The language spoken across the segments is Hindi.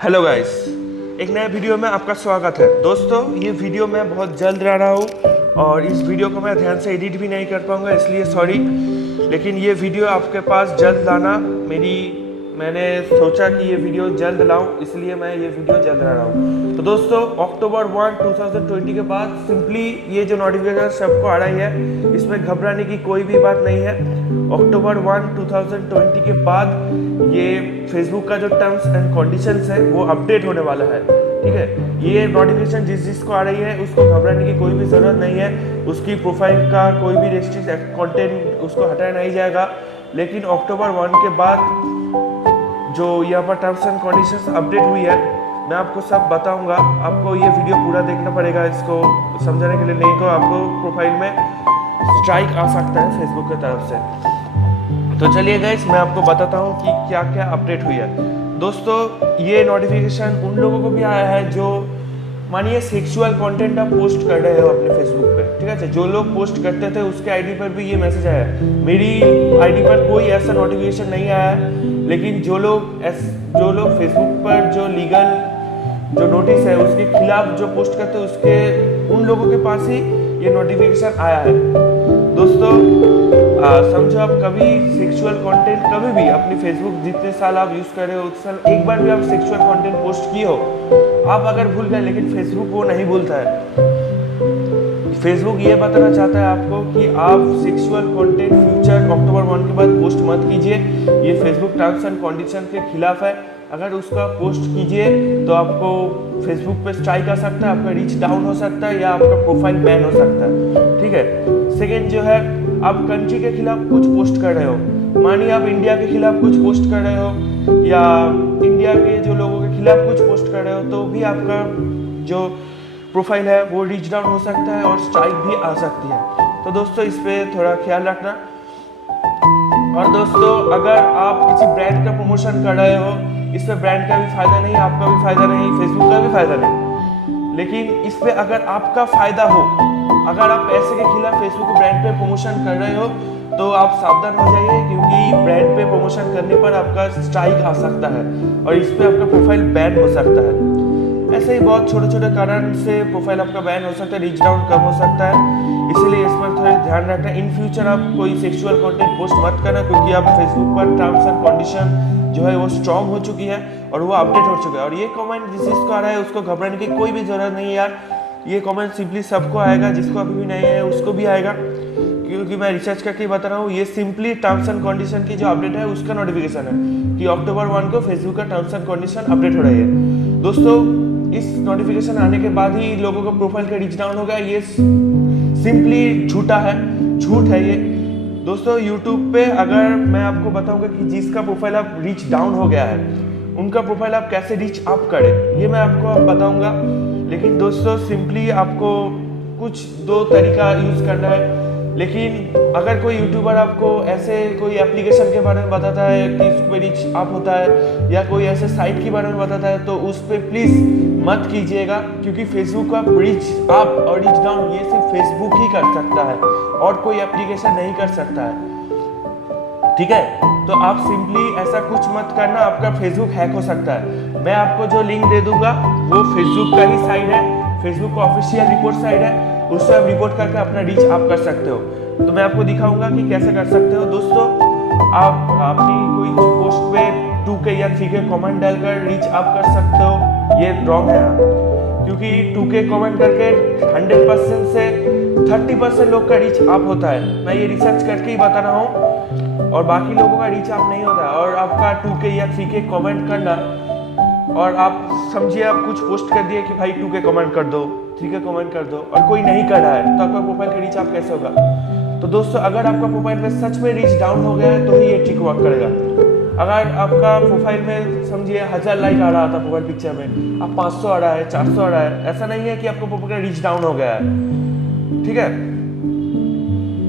हेलो गाइस, एक नए वीडियो में आपका स्वागत है। दोस्तों, ये वीडियो मैं बहुत जल्द ला रहा हूँ और इस वीडियो को मैं ध्यान से एडिट भी नहीं कर पाऊँगा, इसलिए सॉरी। लेकिन ये वीडियो आपके पास जल्द लाना मैंने सोचा कि ये वीडियो जल्द लाऊं, इसलिए मैं ये वीडियो जल्द ला रहा हूँ। तो दोस्तों, अक्टूबर 1, 2020 के बाद सिंपली ये जो नोटिफिकेशन सबको आ रही है, इसमें घबराने की कोई भी बात नहीं है। अक्टूबर 1, 2020 के बाद ये फेसबुक का जो टर्म्स एंड कंडीशंस है वो अपडेट होने वाला है, ठीक है। ये नोटिफिकेशन जिसको आ रही है उसको घबराने की कोई भी ज़रूरत नहीं है। उसकी प्रोफाइल का कोई भी रेस्ट्रिक्ट कंटेंट उसको हटाया नहीं जाएगा। लेकिन अक्टूबर 1 के बाद जो यहाँ पर टर्म्स एंड कंडीशंस अपडेट हुई है, मैं आपको सब बताऊंगा। आपको ये वीडियो पूरा देखना पड़ेगा इसको समझाने के लिए, नहीं तो आपको प्रोफाइल में स्ट्राइक आ सकता है फेसबुक की तरफ से। तो चलिए गाइस, मैं आपको बताता हूँ कि क्या क्या अपडेट हुई है। दोस्तों, ये नोटिफिकेशन उन लोगों को भी आया है जो मानिए सेक्सुअल कंटेंट आप पोस्ट कर रहे हो अपने फेसबुक पे, ठीक है। जो लोग पोस्ट करते थे उसके आईडी पर भी ये मैसेज आया है। मेरी आईडी पर कोई ऐसा नोटिफिकेशन नहीं आया है, लेकिन जो लोग फेसबुक पर जो लीगल जो नोटिस है उसके खिलाफ जो पोस्ट करते हैं, उसके उन लोगों के पास ही ये नोटिफिकेशन आया है। दोस्तों, समझो आप कभी सेक्सुअल कंटेंट कभी भी अपनी फेसबुक जितने साल आप यूज़ कर रहे हो उस साल एक बार भी आप सेक्सुअल कंटेंट पोस्ट किए हो, आप अगर भूल गए, लेकिन फेसबुक वो नहीं भूलता है। फेसबुक ये बताना चाहता है आपको कि आप सेक्सुअल कंटेंट फ्यूचर अक्टूबर 1 के बाद पोस्ट मत कीजिए। ये फेसबुक टर्म्स एंड कंडीशन के खिलाफ है। अगर उसका पोस्ट कीजिए तो आपको फेसबुक पे स्ट्राइक आ सकता है, आपका रीच डाउन हो सकता है या आपका प्रोफाइल बैन हो सकता है, ठीक है। सेकेंड जो है, आप कंट्री के खिलाफ कुछ पोस्ट कर रहे हो, मानिए आप इंडिया के खिलाफ कुछ पोस्ट कर रहे हो या इंडिया के जो लोगों के खिलाफ कुछ पोस्ट कर रहे हो, तो भी आपका जो प्रोफाइल है वो रीच डाउन हो सकता है और स्ट्राइक भी आ सकती है। तो दोस्तों, इस पे थोड़ा ख्याल रखना। और दोस्तों, अगर आप किसी ब्रांड का प्रमोशन कर रहे हो, इसमें ब्रांड का भी फायदा नहीं, आपका भी फायदा नहीं, फेसबुक का भी फायदा नहीं, लेकिन इस पे अगर आपका फायदा हो, अगर आप पैसे के खिलाफ फेसबुक ब्रांड पे प्रमोशन कर रहे हो, तो आप सावधान हो जाइए, क्योंकि ब्रांड पे प्रमोशन करने पर आपका स्ट्राइक आ सकता है और इस पे आपका प्रोफाइल बैन हो सकता है। ऐसे ही बहुत छोटे छोटे कारण से प्रोफाइल आपका बैन हो सकता है, रीच डाउन कम हो सकता है। इसलिए इस पर थोड़ा ध्यान रखना। इन फ्यूचर आप कोई सेक्सुअल कंटेंट पोस्ट मत करना, क्योंकि आप फेसबुक पर टर्म्स एंड कंडीशन जो है वो स्ट्रॉन्ग हो चुकी है और वो अपडेट हो चुका है। और ये कमेंट जिसको आ रहा है उसको घबराने की कोई भी जरूरत नहीं है यार। ये कमेंट सिंपली सबको आएगा, जिसको अभी भी नहीं है उसको भी आएगा, क्योंकि मैं रिसर्च करके बता रहा हूँ। ये सिंपली टर्म्स एंड कंडीशन की जो अपडेट है उसका नोटिफिकेशन है कि अक्टूबर 1 को फेसबुक का टर्म्स एंड कंडीशन अपडेट हो रही है। दोस्तों, इस नोटिफिकेशन आने के बाद ही लोगों का प्रोफाइल का रीच डाउन हो गया, ये सिंपली झूठ है ये। दोस्तों, यूट्यूब पे अगर मैं आपको बताऊंगा कि जिसका प्रोफाइल आप रीच डाउन हो गया है, उनका प्रोफाइल आप कैसे रीच अप करें, ये मैं आपको बताऊंगा। लेकिन दोस्तों, सिंपली आपको कुछ दो तरीका यूज़ करना है। लेकिन अगर कोई यूट्यूबर आपको ऐसे कोई एप्लीकेशन के बारे में बताता है कि उस पर रीच अप होता है, या कोई ऐसे साइट के बारे में बताता है, तो उस पर प्लीज़ मत कीजिएगा, क्योंकि फेसबुक का रीच अप और रीच डाउन ये सिर्फ फेसबुक ही कर सकता है और कोई एप्लीकेशन नहीं कर सकता है, ठीक है। तो आप सिंपली ऐसा कुछ मत करना, आपका फेसबुक हैक हो सकता है। मैं आपको जो लिंक दे दूंगा वो फेसबुक का ही साइट है, फेसबुक का ऑफिशियल रिपोर्ट साइट है, उससे आप रिपोर्ट करके अपना रीच अप कर सकते हो। तो मैं आपको दिखाऊंगा कि कैसे कर सकते हो। दोस्तों, आप अपनी कोई पोस्ट पे 2K या 3K कमेंट डालकर रीच अप कर सकते हो, ये रॉन्ग है, क्योंकि 2K कमेंट करके 100% से 30% लोग का रीच अप होता है। मैं ये रिसर्च करके ही बता रहा हूँ, और बाकी लोगों का रीच अप नहीं होता है। और आपका 2K या 3K कमेंट करना, और आप समझिए आप कुछ पोस्ट कर दिए कि भाई 2K कमेंट कर दो, 3K कमेंट कर दो, और कोई नहीं कर रहा है, तो आपका प्रोफाइल का रीच अप कैसे होगा। तो दोस्तों, अगर आपका प्रोफाइल में सच में रीच डाउन हो गया है तो ही ये ट्रिक वर्क करेगा। अगर आपका प्रोफाइल में समझिए 1000 लाइक आ रहा था प्रोफाइल पिक्चर में, अब 500 आ रहा है, 400 आ रहा है, ऐसा नहीं है कि आपका प्रोफाइल का रीच डाउन हो गया है, ठीक है।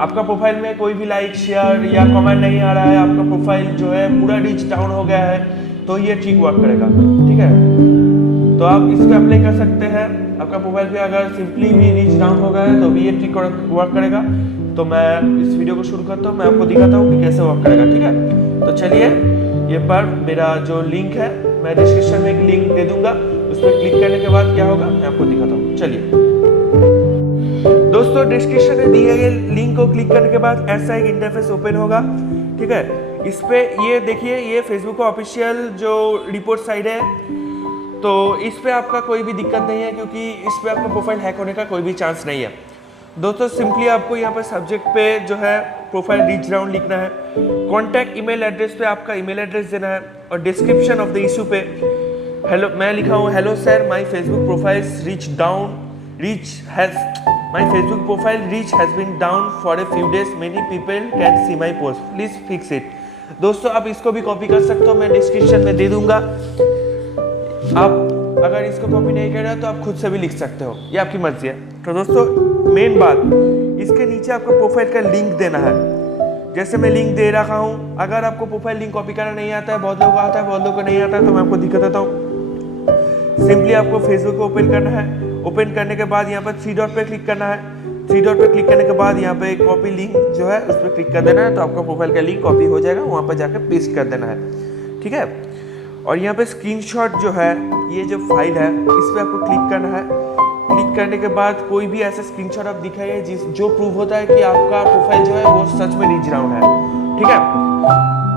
आपका प्रोफाइल में कोई भी लाइक, शेयर या कमेंट नहीं आ रहा है, आपका प्रोफाइल जो है पूरा रीच डाउन हो गया है, तो ये ट्रिक वर्क करेगा, ठीक है। तो आप इसको अप्लाई कर सकते हैं। आपका प्रोफाइल पे अगर सिंपली भी रीच डाउन हो गया है तो भी ये ट्रिक वर्क करेगा। तो मैं इस वीडियो को शुरू करता हूँ, मैं आपको दिखाता हूँ कि कैसे वर्क करेगा, ठीक है। तो चलिए, ये पर मेरा जो लिंक है मैं डिस्क्रिप्शन में एक लिंक दे दूंगा, उस पर क्लिक करने के बाद क्या होगा मैं आपको दिखाता हूँ। चलिए दोस्तों, डिस्क्रिप्शन में दिए गए लिंक को क्लिक करने के बाद ऐसा एक इंटरफेस ओपन होगा। ठीक है, इस पे ये देखिए, ये फेसबुक का ऑफिशियल जो रिपोर्ट साइट है, तो इस पे आपका कोई भी दिक्कत नहीं है, क्योंकि इस पे आपका प्रोफाइल हैक होने का कोई भी चांस नहीं है। दोस्तों सिंपली आपको यहाँ पर सब्जेक्ट पे जो है प्रोफाइल रीच डाउन लिखना है, कॉन्टैक्ट ईमेल एड्रेस पे आपका ईमेल एड्रेस देना है, और डिस्क्रिप्शन ऑफ द इशू पे हेलो मैं लिखा हूँ, hello sir, my Facebook profile reach has been down for a few days, many people can see my post, please fix it. दोस्तों आप इसको भी कॉपी कर सकते हो, मैं डिस्क्रिप्शन में दे दूंगा। आप अगर इसको कॉपी नहीं कर रहे तो आप खुद से भी लिख सकते हो, ये आपकी मर्जी है। तो दोस्तों मेन बात, इसके नीचे आपको प्रोफाइल का लिंक देना है। जैसे मैं लिंक दे रखा हूँ, अगर आपको प्रोफाइल लिंक कॉपी करना नहीं आता है, बहुत लोगों को आता है, बहुत लोगों को नहीं आता है, तो मैं आपको दिखा देता हूँ। सिंपली आपको फेसबुक को ओपन करना है, ओपन करने के बाद यहाँ पर 3 डॉट पे क्लिक करना है, 3 डॉट पे क्लिक करने के बाद यहाँ पे कॉपी लिंक जो है उस पर क्लिक कर देना है, तो आपका प्रोफाइल का लिंक कॉपी हो जाएगा, वहाँ पर जाकर पेस्ट कर देना है। ठीक है, और यहाँ पे स्क्रीनशॉट जो है, ये जो फाइल है, इस पर आपको क्लिक करना है। क्लिक करने के बाद कोई भी ऐसा स्क्रीनशॉट आप दिखाइए जो प्रूव होता है कि आपका प्रोफाइल जो है वो सच में रीच डाउन है। ठीक है,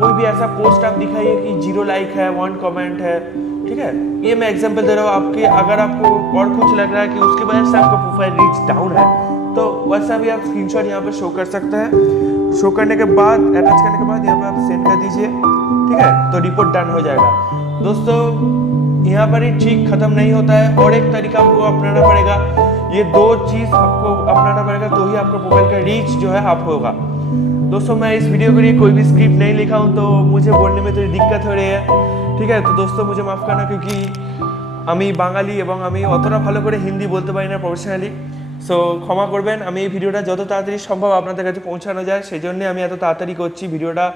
कोई भी ऐसा पोस्ट आप दिखाइए कि 0 लाइक है, 1 कमेंट है। ठीक है, ये मैं एग्जांपल दे रहा हूँ आपके, अगर आपको और कुछ लग रहा है कि उसकी वजह से आपका प्रोफाइल रीच डाउन है, तो वैसा भी आप स्क्रीनशॉट यहाँ पे शो कर सकते हैं। शो करने के बाद, अटैच करने के बाद यहाँ पे आप सेंड कर दीजिए। ठीक है, तो रिपोर्ट डन हो जाएगा। दोस्तों यहाँ पर ही ठीक खत्म नहीं होता है, और एक तरीका आपको अपनाना पड़ेगा। ये 2 चीज़ आपको अपनाना पड़ेगा, तो ही आपका प्रोफाइल का रीच जो है आप होगा। दोस्तों मैं इस वीडियो के लिए कोई भी स्क्रिप्ट नहीं लिखा हूँ, तो मुझे बोलने में थोड़ी दिक्कत हो रही है। ठीक है, तो दोस्तों मुझे माफ़ करना, क्योंकि আমি বাঙালি এবং আমি অতটা ভালো করে হিন্দি বলতে পারি না প্রফেশনালি। সো ক্ষমা করবেন, আমি এই ভিডিওটা যত তাড়াতাড়ি সম্ভব আপনাদের কাছে পৌঁছানো যায় সেই জন্য আমি এত তাড়াতাড়ি করছি। ভিডিওটা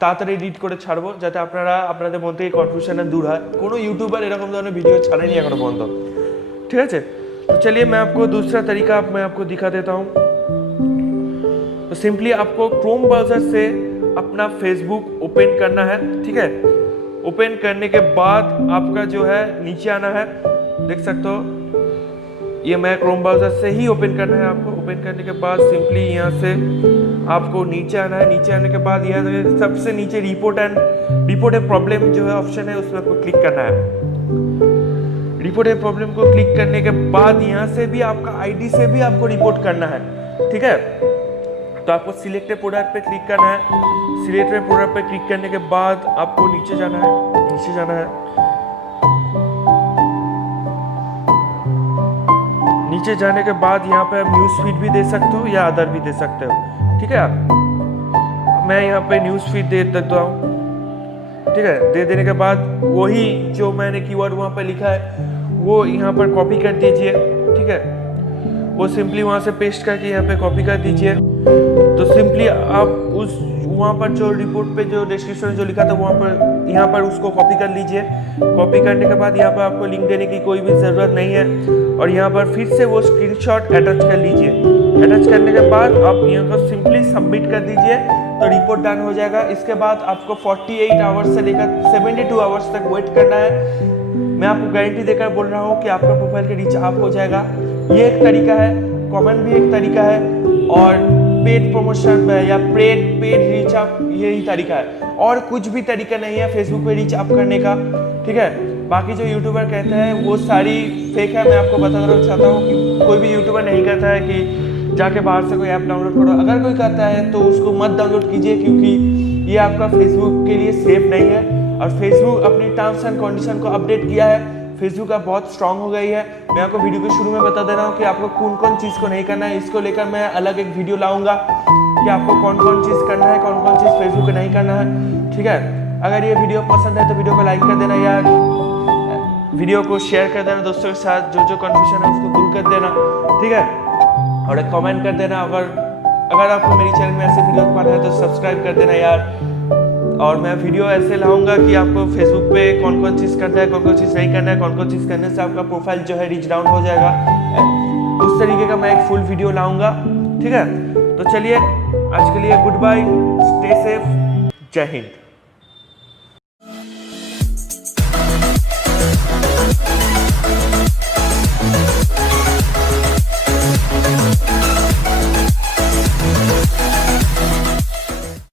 তাড়াতাড়ি এডিট করে ছাড়বো, যাতে আপনারা আপনাদের মন থেকে কনফিউশনটা দূর হয়। কোনো ইউটিউবার এরকম ধরনের ভিডিও ছাড়েনি এখনো পর্যন্ত। ঠিক আছে, तो चलिए मैं आपको दूसरा तरीका मैं आपको दिखा देता हूँ। तो सिंपली आपको क्रोम ब्राउज़र से अपना फेसबुक ओपन करना है। ठीक है, ओपन करने के बाद आपका जो है नीचे आना है, देख सकते हो, ये मैं क्रोम ब्राउज़र से ही ओपन करना है आपको। ओपन करने के बाद सिंपली यहाँ से आपको नीचे आना है। नीचे आने के बाद यहाँ से सबसे नीचे रिपोर्ट ए प्रॉब्लम जो है ऑप्शन है, उसमें आपको क्लिक करना है। रिपोर्ट ए प्रॉब्लम को क्लिक करने के बाद यहाँ से भी आपका आईडी से भी आपको रिपोर्ट करना है। ठीक है, तो आपको सिलेक्ट प्रोडक्ट पे क्लिक करना है। सिलेक्ट प्रोडक्ट पे क्लिक करने के बाद आपको नीचे जाना है, नीचे जाना है। नीचे जाने के बाद यहाँ पे आप न्यूज़ फीड भी दे सकते हो या अदर भी दे सकते हो। ठीक है, मैं यहाँ पे न्यूज़ फीड दे देता हूँ। ठीक है, दे देने के बाद वही जो मैंने कीवर्ड वहाँ पर लिखा है वो यहाँ पर कॉपी कर दीजिए। ठीक है, वो सिंपली वहाँ से पेस्ट करके यहाँ पे कॉपी कर दीजिए। तो सिंपली आप उस वहाँ पर जो रिपोर्ट पे जो डिस्क्रिप्शन जो लिखा था वहाँ पर यहाँ पर उसको कॉपी कर लीजिए। कॉपी करने के बाद यहाँ पर आपको लिंक देने की कोई भी ज़रूरत नहीं है, और यहाँ पर फिर से वो स्क्रीनशॉट अटैच कर लीजिए। अटैच करने के बाद आप यहाँ को सिंपली सबमिट कर दीजिए, तो रिपोर्ट डन हो जाएगा। इसके बाद आपको 48 आवर्स से लेकर 72 आवर्स तक वेट करना है। मैं आपको गारंटी देकर बोल रहा हूँ कि आपका प्रोफाइल का रीच आप हो जाएगा। ये एक तरीका है, कॉमन भी एक तरीका है, और पेड प्रमोशन या पेड रीच अप यही तरीका है, और कुछ भी तरीका नहीं है फेसबुक पे रीच अप करने का। ठीक है, बाकी जो यूट्यूबर कहते हैं वो सारी फेक है। मैं आपको बताना चाहता हूँ कि कोई भी यूट्यूबर नहीं कहता है कि जाके बाहर से कोई ऐप डाउनलोड करो। अगर कोई कहता है तो उसको मत डाउनलोड कीजिए, क्योंकि ये आपका फेसबुक के लिए सेफ नहीं है। और फेसबुक अपनी टर्म्स एंड कंडीशन को अपडेट किया है, फेसबुक अब बहुत स्ट्रांग हो गई है। मैं आपको वीडियो के शुरू में बता दे रहा हूँ कि आपको कौन कौन चीज़ को नहीं करना है। इसको लेकर मैं अलग एक वीडियो लाऊंगा कि आपको कौन कौन चीज़ करना है, कौन कौन चीज़ फेसबुक को नहीं करना है। ठीक है, अगर ये वीडियो पसंद है तो वीडियो को लाइक कर देना यार, वीडियो को शेयर कर देना दोस्तों के साथ, जो कन्फ्यूजन है उसको दूर कर देना। ठीक है, और एक कमेंट कर देना। अगर आपको मेरी चैनल में ऐसे वीडियो पाना है तो सब्सक्राइब कर देना यार। और मैं वीडियो ऐसे लाऊंगा कि आपको फेसबुक पे कौन कौन चीज़ करना है, कौन कौन चीज़ नहीं करना है, कौन कौन चीज़ करने से आपका प्रोफाइल जो है रीच डाउन हो जाएगा, उस तरीके का मैं एक फुल वीडियो लाऊंगा। ठीक है, तो चलिए आज के लिए गुड बाय, स्टे सेफ, जय हिंद।